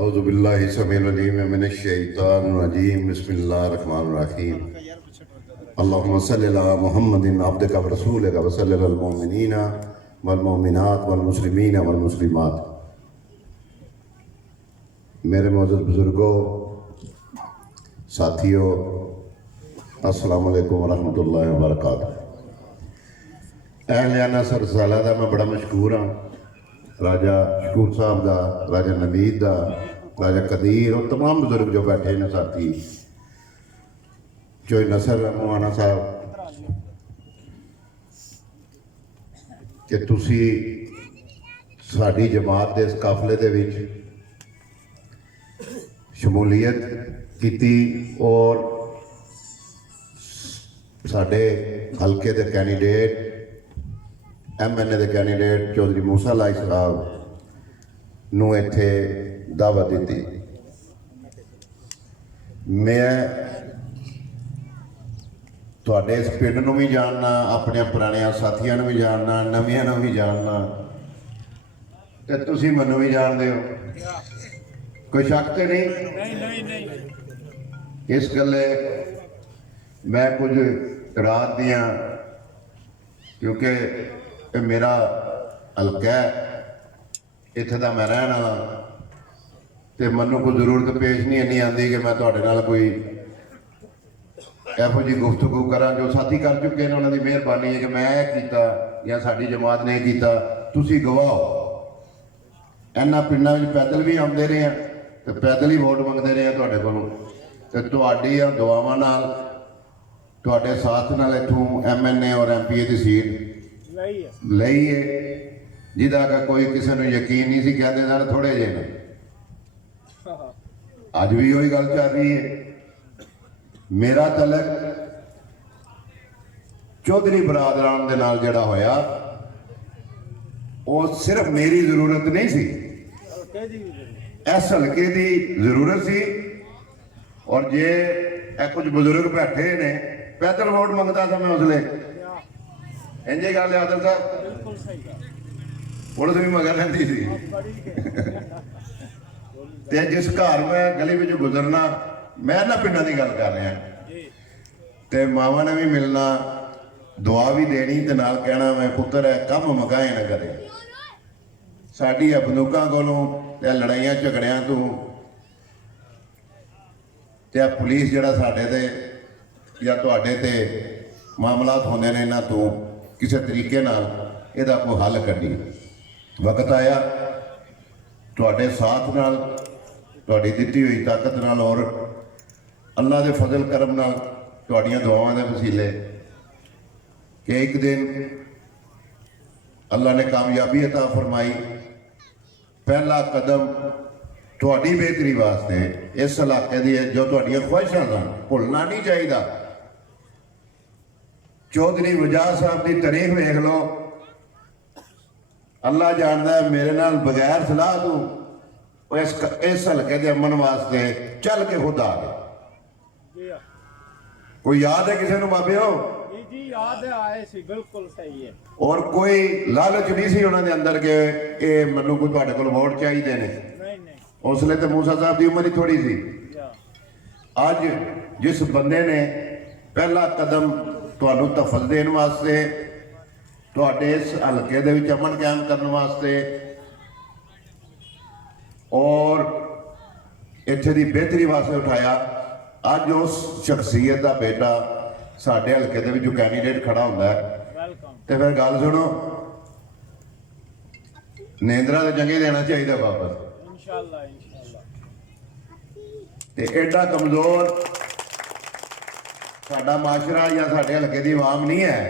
औज़ुबिल्लाहि समीउल अलीम मिनश शैतानिर रजीम बिस्मिल्लाहिर रहमानिर रहीम अल्लाहुम्मा सल्लि अला मुहम्मदिन अब्दिका व रसूलिका व सल्लि अलल मुमिनीना वल मुमिनात वल मुस्लिमीना वल मुस्लिमात। मेरे मौजूद बुजुर्गों, साथियों, अस्सलाम वालेकुम व रहमतुल्लाहि व बरकातहू। अहलियाना सरसाला दा मैं बड़ा मशहूर हाँ। राजा शकूर साहब का, राजा नवीद का, राजा कदीर और तमाम बुजुर्ग जो बैठे ने साथी, जो नसर मोहाना साहब कि तुसी साडी जमात के इस काफले दे विच शमूलीयत की और साडे हल्के दे कैंडीडेट MNA के कैंडीडेट चौधरी मूसा लाई साहब नूं इत्थे दावत दी। मैं तुहाडे इस पिंड नूं भी जानना, अपने पुराने साथियों नूं भी जानना, नवियां नूं भी जानना, ते तुसीं मैनूं भी जानदे हो। कोई शक तो नहीं? इस गल्ले मैं कुछ रात दियां, क्योंकि मेरा हल्का है, इत्थे दा मैं रहने वाला, तो मैनू कोई जरूरत पेश नहीं आती कि मैं तुहाडे नाल कोई इहो जी गुफ्तगू करा। जो साथी कर चुके हैं उन्होंने मेहरबानी है कि मैं किया या साडी जमात ने किया, तुसीं गवाह हो। इन्हां पिंडां विच पैदल भी आउंदे रहे हैं तो पैदल ही वोट मंगते रहे हैं तुहाडे कोलों, ते तुहाडी दुआवां नाल, तुहाडे साथ नाल इत्थों MNA और MP की सीट लई है, जिहदा का कोई किसी को यकीन नहीं सी, कहते सर थोड़े जे ने। अज भी वही गल चल रही है। मेरा तलक चौधरी बरादरान दे नाल जिहड़ा होया, वो सिर्फ मेरी जरूरत नहीं सी, इस हल्के की जरूरत सी। और जे कुछ बुजुर्ग बैठे ने पैदल वोट मंगता था मैं उसले, इंजे गल आदल साहब, पुलिस भी मगर रही थी। ते जिस घर मैं गली में गुजरना, मैं ना पिंडा की गल कर रहा, ते मावा ने भी मिलना, दुआ भी देनी, ते नाल कहना मैं पुत्र है कम मकाए ना करे। साडी बंदूकों कोलों ते लड़ाइयां झगड़ियां तो ते पुलिस जिहड़ा साडे ते या तुहाडे ते मामलात होंदे ने, इन्हां तो किसी तरीके नाल इहदा कोई हल कड्ढी। वक्त आया तुहाडे साथ नाल, तुहाडी दित्ती हुई ताकत नाल और अल्लाह दे फजल करम नाल, तुहाडीआं दुआवां दे वसीले कि एक दिन अल्लाह ने कामयाबी अता फरमाई। पहला कदम तुहाडी बेहतरी वास्ते इस इलाके दी जो तुहाडीआं ख्वाहिशां सन, भुलना नहीं चाहिए। चौधरी वजाद साहब की तारीख वेख लो, अल्लाह जानता है मेरे नाल बगैर सलाह तो इस हल्के के अमन वास्ते चल के खुद आ गए। कोई याद है किसी को बाबे हो? जी याद है, आए सी, बिल्कुल सही है। और कोई लालच नहीं सी उन्होंने अंदर के ये मैनू कोई तुहाडे कोल वोट चाहिए ने। उसले तो मूसा साहब की उम्र ही थोड़ी सी। अज जिस बंदे ने पहला कदम तुहानू तहफ़्फ़ुज़ देन वास्ते, तुहाडे इस हल्के दे विच अमन कायम करने वास्ते और इत्थे दी बेहतरी वास्ते उठाया, अज उस शख्सियत का बेटा साडे हल्के दे विच जो कैंडीडेट खड़ा होंदा है, तो फिर गल सुनो, नेंद्रा तो चंगे देना चाहिए वापस। इंशाअल्लाह इंशाअल्लाह। ते एडा कमजोर साडा माशरा या साडे हल्के दी आवाम नहीं है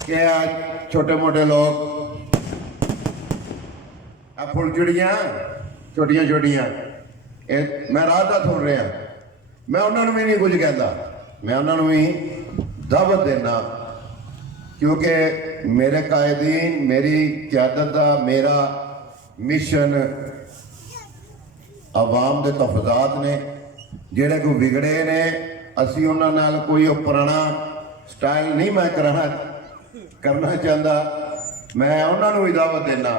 कि आज छोटे मोटे लोग फुलचड़ियाँ छोटियां छोटियां, मैं रात का सुन रहा, मैं उन्होंने भी नहीं कुछ कहता, मैं उन्होंने भी दावत देना, क्योंकि मेरे कायदीन, मेरी क़यादत का मेरा मिशन आवाम के तहफ़्फ़ुज़ात ने, जिहड़े कोई बिगड़े ने, असी उन्हां नाल कोई पुराना स्टाइल नहीं मैं करना चाहता। मैं उन्होंने भी दावत देना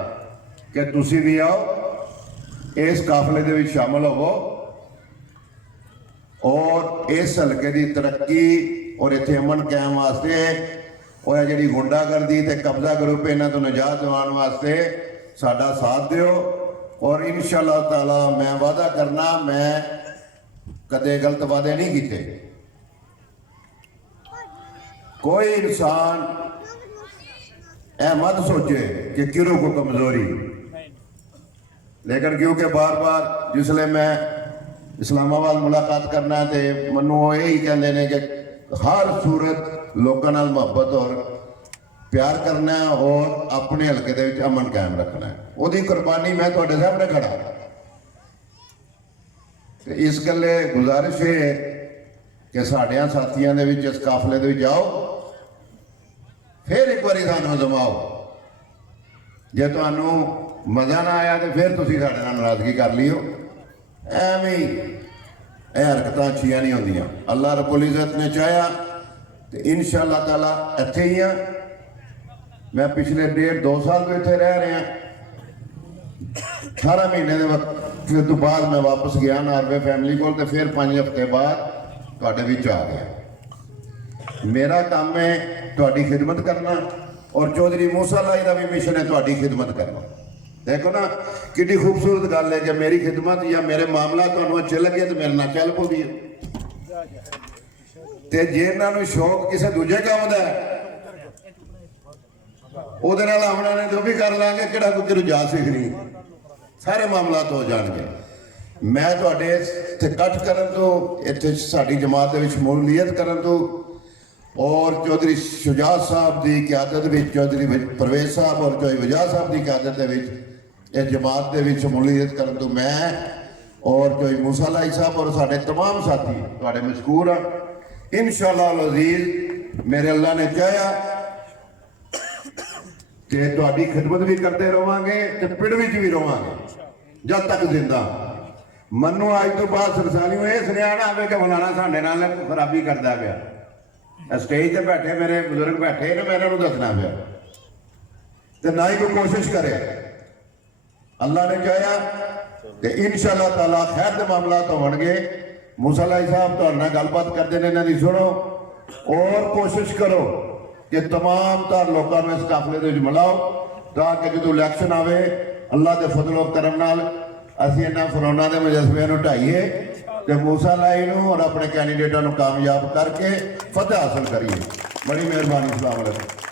कि तुसी भी आओ इस काफले दे विच शामिल होवो और इस हल्के की तरक्की और इत्थे अमन कायम वास्ते और जिहड़ी गुंडागर्दी ते कब्जा ग्रुप इन्हां तों निजात दिवाउण वास्ते साडा साथ दिओ। और इंशाअल्लाह ताला मैं वादा करना, मैं कदे गलत वादे नहीं कीते। कोई इंसान ऐ मत सोचे कि किरो को कमजोरी, लेकिन क्योंकि बार बार जिसले मैं इस्लामाबाद मुलाकात करना तो मनु यही कहते हैं कि हर सूरत लोगों नाल मुहब्बत और प्यार करना है और अपने हल्के दे विच अमन कायम रखना है। उहदी कुर्बानी मैं तुहाडे सामने खड़ा। तो इस गल्ले गुजारिश है कि साढ़िया साथियों दे विच इस काफले दे विच आओ, फिर एक बारी सानू जमाओ। जे तुहानू मज़ा ना आया तो फिर तुसीं साडे नाल नाराज़गी कर लियो। एवें ये हरकत अच्छियां नहीं होंदियां। अल्लाह रब्बुल इज़्ज़त ने चाहा तो इंशाअल्लाह ताला इत्थे ही आ। मैं पिछले 1.5-2 साल तो इत्थे रह रहा। 18 महीने के वक्त फिर तो बाद मैं वापस गया नार्वे फैमिली को, तो फिर 5 हफ्ते बाद तुहाडे विच आ गया। मेरा काम है तुहाडी खिदमत करना और चौधरी मूसा लाई का भी मिशन है तुहाडी खिदमत करना। देखो ना कितनी खूबसूरत गल है कि मेरी खिदमत या मेरे मामला तुहानू अच्छे लगे तो मेरे नाल चल पवी। ते जे इन्हां नूं शौक किसी दूजे काम दा है ਉਹਦੇ ਨਾਲ ਆਉਣਾ ਨੇ तो भी कर लांगे, ਕਿਹੜਾ ਕੋਈ रुझा सीखनी, सारे मामला हो जाएंगे। मैं ਤੁਹਾਡੇ ਇੱਥੇ ਇਕੱਠ ਕਰਨ ਤੋਂ, ਇੱਥੇ ਸਾਡੀ ਜਮਾਤ ਦੇ ਵਿੱਚ ਸ਼ਮੂਲੀਅਤ ਕਰਨ ਤੋਂ और चौधरी शुजात साहब की क्यादत में, चौधरी परवेज साहब और चौधरी वजाद साहब की क्यादत इस जमात के शमूलीयत करने तो मैं और चौधरी मूसा लाई साहब और साढ़े तमाम साथी तुहाडे मशकूर हाँ। इंशाअल्लाह अज़ीज़ मेरे अल्लाह ने चाहा कि तुहाडी खिदमत भी करते रहांगे तो पिंड विच भी रहांगे जब तक जिंदा। मनु अज तो बाद सरसानी में यह सुनिया ना आवे कि फलाना साडे नाल खराबी करता पिया। स्टेज पे बैठे मेरे बुजुर्ग बैठे ना, मैं इन्होंने दसना पिया तो ना ही कोई कोशिश करे। अल्लाह ने चाहा तो इंशाअल्लाह ताला खैर के मामला होणगे। मूसा लाई साहब तुहाडे नाल गलबात करते हैं, इन्हां दी सुनो और कोशिश करो कि तमाम तार लोगों को इस काफले दे विच मिलाओ ताकि जो इलैक्शन आवे अल्लाह के फजलो करम नाल असीं इन्हां फिरौनां दे मुजस्समिਆਂ ਨੂੰ ਢਾਈਏ ते मूसा लाई नूं और अपने कैंडीडेटां नूं कामयाब करके फतह हासिल करिए। बड़ी मेहरबानी। अस्सलाम वालेकुम।